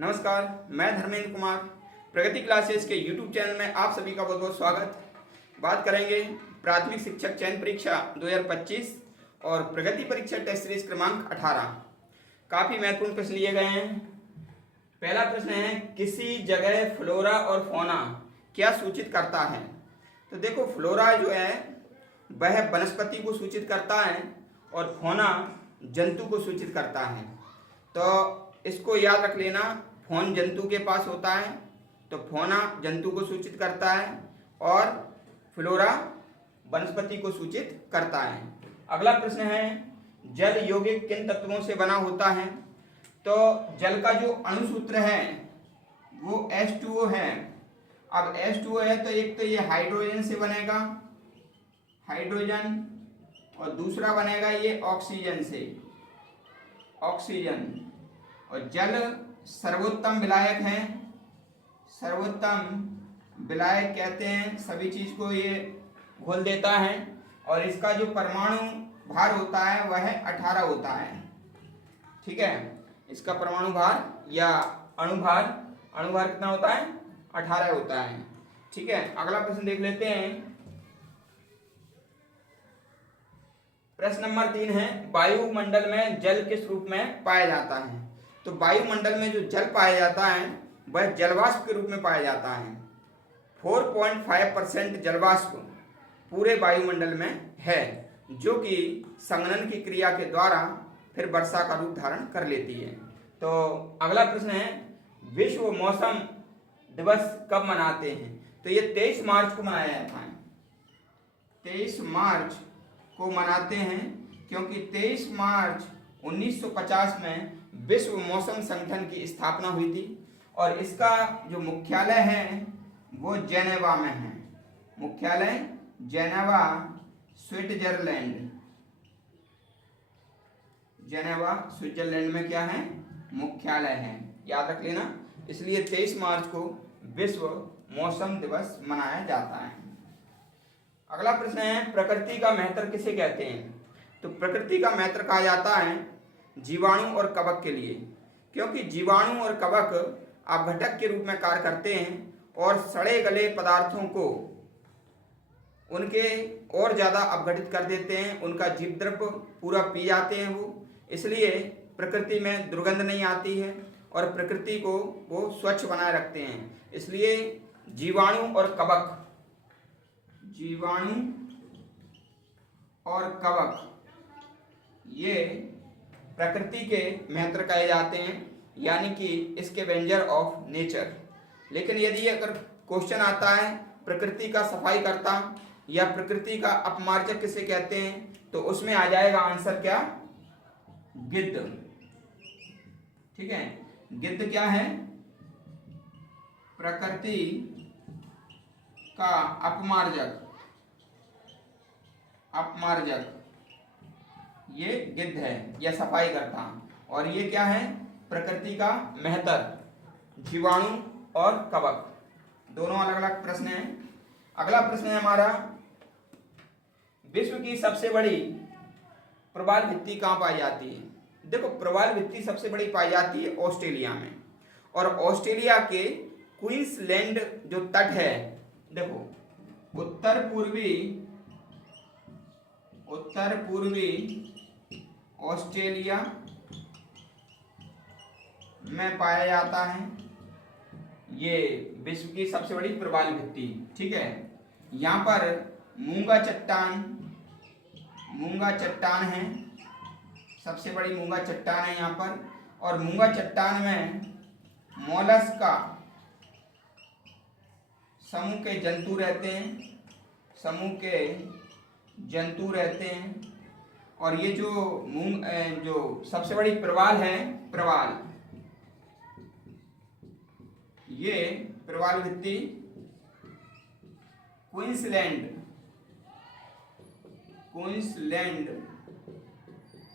नमस्कार, मैं धर्मेंद्र कुमार। प्रगति क्लासेस के YouTube चैनल में आप सभी का बहुत बहुत स्वागत। बात करेंगे प्राथमिक शिक्षक चयन परीक्षा 2025 और प्रगति परीक्षा टेस्ट सीरीज क्रमांक 18। काफ़ी महत्वपूर्ण प्रश्न लिए गए हैं। पहला प्रश्न है, किसी जगह फ्लोरा और फौना क्या सूचित करता है? तो देखो, फ्लोरा जो है वह वनस्पति को सूचित करता है और फौना जंतु को सूचित करता है। तो इसको याद रख लेना, फौन जंतु के पास होता है तो फौना जंतु को सूचित करता है और फ्लोरा वनस्पति को सूचित करता है। अगला प्रश्न है, जल यौगिक किन तत्वों से बना होता है? तो जल का जो अणुसूत्र है वो H2O है। अब H2O है तो एक तो ये हाइड्रोजन से बनेगा, हाइड्रोजन, और दूसरा बनेगा ये ऑक्सीजन से, ऑक्सीजन। और जल सर्वोत्तम विलायक है, सर्वोत्तम विलायक कहते हैं सभी चीज को, ये घोल देता है। और इसका जो परमाणु भार होता है वह 18 होता है। ठीक है, इसका परमाणु भार या अणुभार कितना होता है? 18 होता है। ठीक है, अगला प्रश्न देख लेते हैं। प्रश्न नंबर 3 है, वायुमंडल में जल किस रूप में पाया जाता है? तो वायुमंडल में जो जल पाया जाता है वह जलवाष्प के रूप में पाया जाता है। 4.5% जलवाष्प पूरे वायुमंडल में है, जो कि संघनन की क्रिया के द्वारा फिर वर्षा का रूप धारण कर लेती है। तो अगला प्रश्न है, विश्व मौसम दिवस कब मनाते हैं? तो ये 23 मार्च को मनाया जाता है। 23 मार्च को मनाते हैं क्योंकि 23 मार्च 1950 में विश्व मौसम संगठन की स्थापना हुई थी और इसका जो मुख्यालय है वो जेनेवा में है। मुख्यालय जेनेवा, स्विट्जरलैंड। जेनेवा स्विट्जरलैंड में क्या है? मुख्यालय है, याद रख लेना। इसलिए 23 मार्च को विश्व मौसम दिवस मनाया जाता है। अगला प्रश्न है, प्रकृति का महत्व किसे कहते हैं? तो प्रकृति का महत्व कहा जाता है जीवाणु और कवक के लिए, क्योंकि जीवाणु और कवक अपघटक के रूप में कार्य करते हैं और सड़े गले पदार्थों को उनके और ज़्यादा अपघटित कर देते हैं, उनका जीव द्रव्य पूरा पी जाते हैं वो। इसलिए प्रकृति में दुर्गंध नहीं आती है और प्रकृति को वो स्वच्छ बनाए रखते हैं। इसलिए जीवाणु और कवक, जीवाणु और कवक ये प्रकृति के महत्व कहे जाते हैं, यानी कि इसके वेंजर ऑफ नेचर। लेकिन यदि अगर क्वेश्चन आता है प्रकृति का सफाई करता या प्रकृति का अपमार्जक किसे कहते हैं, तो उसमें आ जाएगा आंसर क्या? गिद्ध। ठीक है, गिद्ध क्या है? प्रकृति का अपमार्जक, अपमार्जक ये गिद्ध है या सफाई करता। और ये क्या है? प्रकृति का महतर, जीवाणु और कवक। दोनों अलग अलग प्रश्न हैं। अगला प्रश्न है हमारा, विश्व की सबसे बड़ी प्रवाल भित्ति कहाँ पाई जाती है? देखो, प्रवाल भित्ति सबसे बड़ी पाई जाती है ऑस्ट्रेलिया में। और ऑस्ट्रेलिया के क्वींसलैंड जो तट है, देखो उत्तर पूर्वी ऑस्ट्रेलिया में पाया जाता है ये विश्व की सबसे बड़ी प्रवाल भित्ति। ठीक है, यहाँ पर मूंगा चट्टान है, सबसे बड़ी मूंगा चट्टान है यहाँ पर। और मूंगा चट्टान में मोलस्का समूह के जंतु रहते हैं। और ये जो सबसे बड़ी प्रवाल है, ये प्रवाल भित्ति क्वींसलैंड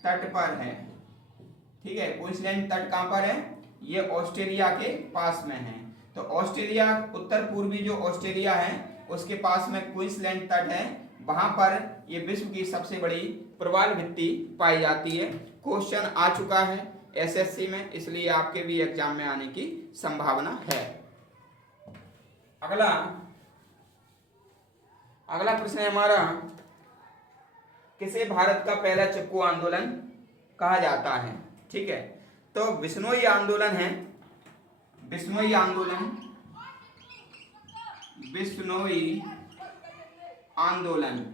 तट पर है। ठीक है, क्वींसलैंड तट कहाँ पर है? ये ऑस्ट्रेलिया के पास में है। तो ऑस्ट्रेलिया, उत्तर पूर्वी जो ऑस्ट्रेलिया है उसके पास में क्वींसलैंड तट है, वहां पर ये विश्व की सबसे बड़ी प्रवाल भित्ति पाई जाती है। क्वेश्चन आ चुका है एसएससी में, इसलिए आपके भी एग्जाम में आने की संभावना है। अगला प्रश्न है हमारा, किसे भारत का पहला चिपको आंदोलन कहा जाता है? ठीक है, तो बिश्नोई आंदोलन है, बिश्नोई आंदोलन, बिश्नोई आंदोलन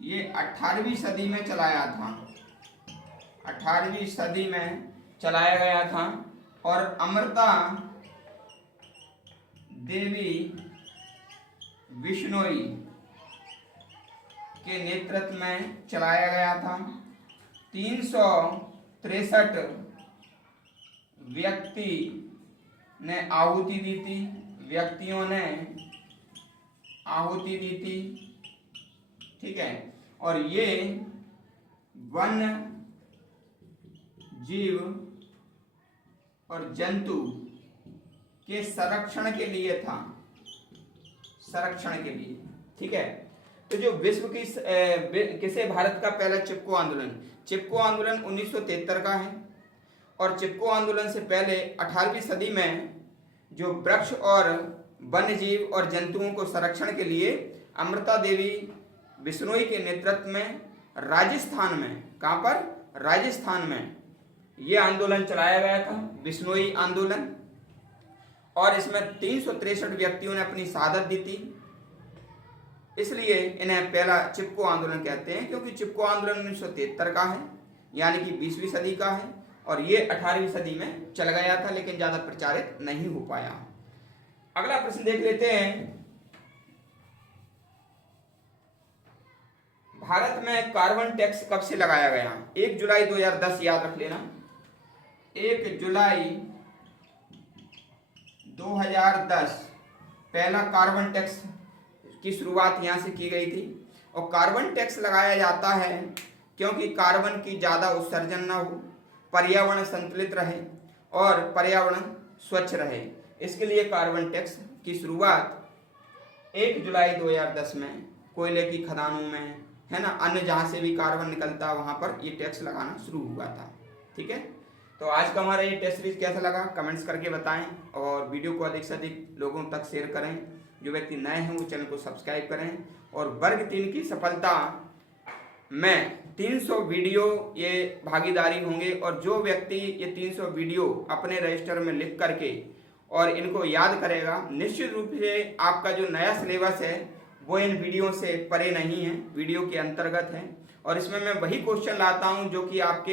ये 18वीं सदी में चलाया था, 18वीं सदी में चलाया गया था और अमृता देवी बिश्नोई के नेतृत्व में चलाया गया था। 363 व्यक्ति ने आहुति दी थी, व्यक्तियों ने आहुति दी थी। ठीक है, और ये वन जीव और जंतु के संरक्षण के लिए था, संरक्षण के लिए। ठीक है, तो जो विश्व की किसे भारत का पहला चिपको आंदोलन, चिपको आंदोलन 1973 का है और चिपको आंदोलन से पहले 18वीं सदी में जो वृक्ष और वन्य जीव और जंतुओं को संरक्षण के लिए अमृता देवी बिश्नोई के नेतृत्व में राजस्थान में, कहाँ पर? राजस्थान में ये आंदोलन चलाया गया था, बिश्नोई आंदोलन। और इसमें 363 व्यक्तियों ने अपनी शहादत दी थी, इसलिए इन्हें पहला चिपको आंदोलन कहते हैं, क्योंकि चिपको आंदोलन 1973 का है, यानी कि 20वीं सदी का है और ये 18वीं सदी में चल गया था, लेकिन ज़्यादा प्रचारित नहीं हो पाया। अगला प्रश्न देख लेते हैं, भारत में कार्बन टैक्स कब से लगाया गया? 1 जुलाई 2010, याद रख लेना, 1 जुलाई 2010 पहला कार्बन टैक्स की शुरुआत यहाँ से की गई थी। और कार्बन टैक्स लगाया जाता है क्योंकि कार्बन की ज़्यादा उत्सर्जन न हो, पर्यावरण संतुलित रहे और पर्यावरण स्वच्छ रहे, इसके लिए कार्बन टैक्स की शुरुआत 1 जुलाई 2010 में कोयले की खदानों में, है ना, अन्य जहाँ से भी कार्बन निकलता वहाँ पर ये टैक्स लगाना शुरू हुआ था। ठीक है, तो आज का हमारा ये टेस्ट सीरीज कैसा लगा कमेंट्स करके बताएं और वीडियो को अधिक से अधिक लोगों तक शेयर करें। जो व्यक्ति नए हैं वो चैनल को सब्सक्राइब करें। और वर्ग 3 की सफलता में 300 वीडियो ये भागीदारी होंगे और जो व्यक्ति ये 300 वीडियो अपने रजिस्टर में लिख करके और इनको याद करेगा, निश्चित रूप से आपका जो नया सिलेबस है वो इन वीडियो से परे नहीं है, वीडियो के अंतर्गत है। और इसमें मैं वही क्वेश्चन लाता हूं जो कि आपके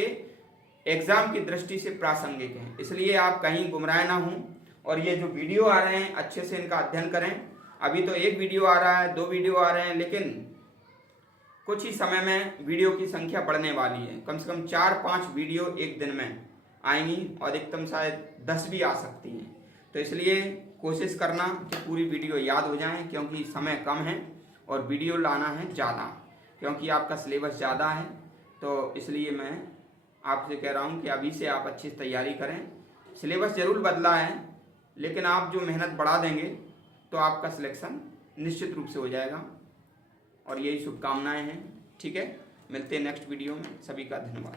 एग्जाम की दृष्टि से प्रासंगिक हैं, इसलिए आप कहीं गुमराह ना हों। और ये जो वीडियो आ रहे हैं अच्छे से इनका अध्ययन करें। अभी तो 1 वीडियो आ रहा है, 2 वीडियो आ रहे हैं, लेकिन कुछ ही समय में वीडियो की संख्या बढ़ने वाली है। कम से कम 4-5 वीडियो एक दिन में आएंगी और अधिकतम शायद 10 भी आ सकती हैं। तो इसलिए कोशिश करना कि पूरी वीडियो याद हो जाए, क्योंकि समय कम है और वीडियो लाना है ज़्यादा, क्योंकि आपका सिलेबस ज़्यादा है। तो इसलिए मैं आपसे कह रहा हूँ कि अभी से आप अच्छी तैयारी करें। सिलेबस ज़रूर बदला है, लेकिन आप जो मेहनत बढ़ा देंगे तो आपका सिलेक्शन निश्चित रूप से हो जाएगा। और यही शुभकामनाएं हैं। ठीक है, मिलते हैं नेक्स्ट वीडियो में। सभी का धन्यवाद।